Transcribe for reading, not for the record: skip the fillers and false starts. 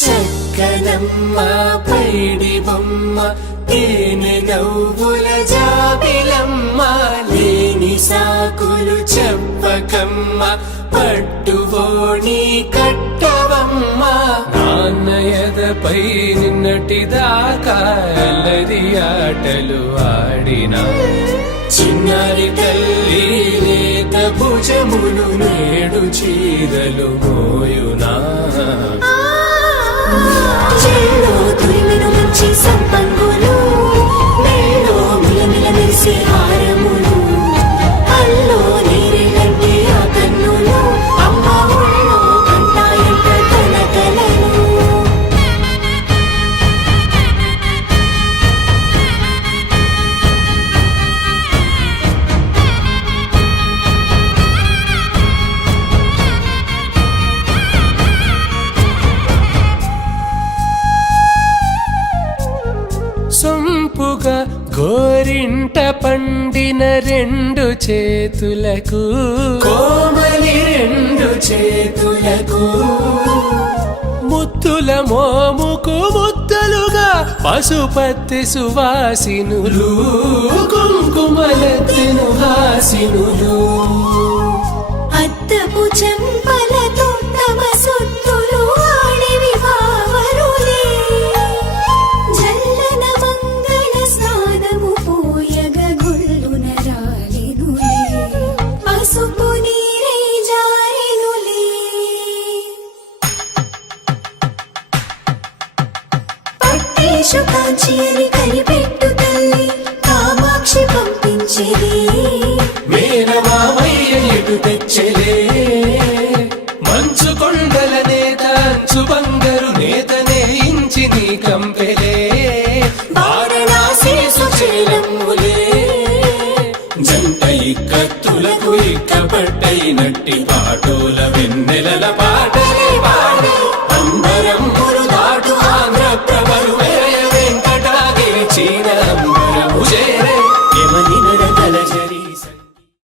చక్కనమ్మ పైడి బొమ్మ తేనె నవ్వుల జాబిలమ్మ లేని సాకులు చెప్పకమ్మ పట్టువోణి కట్టవమ్మ నాన్నయదపై నిన్నటిదాకా అల్లరి ఆటలు ఆడినా చిన్నారి తల్లి లేత భుజములు నేడు చీరలు మోయునా చెల్లో తురిమిను మంచి సంపంగులు మెల్లో మిలమిల మెరిసే హారములు అల్లో నీరెళ్ళంటే ఆ కన్నులు అమ్మ ఒళ్ళో కంటాయంట తన కలను సొంపుగా గోరింట పండిన రెండు చేతులకు కోమలి రెండు చేతులకు ముత్తుల మోముకు ముద్దలుగా పశుపతి సువాసినులు కుంకుమలెత్తిను హాసినులు అద్దపు చెంపలతో తమ సొత్తులు ఆడివి వావరులే జల్లన మంగళ స్నానము పోయగ గొల్లున రాలినులే పసుపు నీరై జారినులే పట్టేషు కాంచి అని కనిపెట్టు తల్లి కామాక్షి పంపించేది మేనమామయ్య ఎటు తెచ్చలే మంచు కొండల నేత అంచు బంగారు నేతనే ఇంచి నీ కంపెలే వారణాసి సుచేలమ్ములే జంట ఇక్కత్తులకు ఇక్కపట్టైనట్టి పాటోల వెన్నెలల పాటలే పాడే అంబరమ్ముల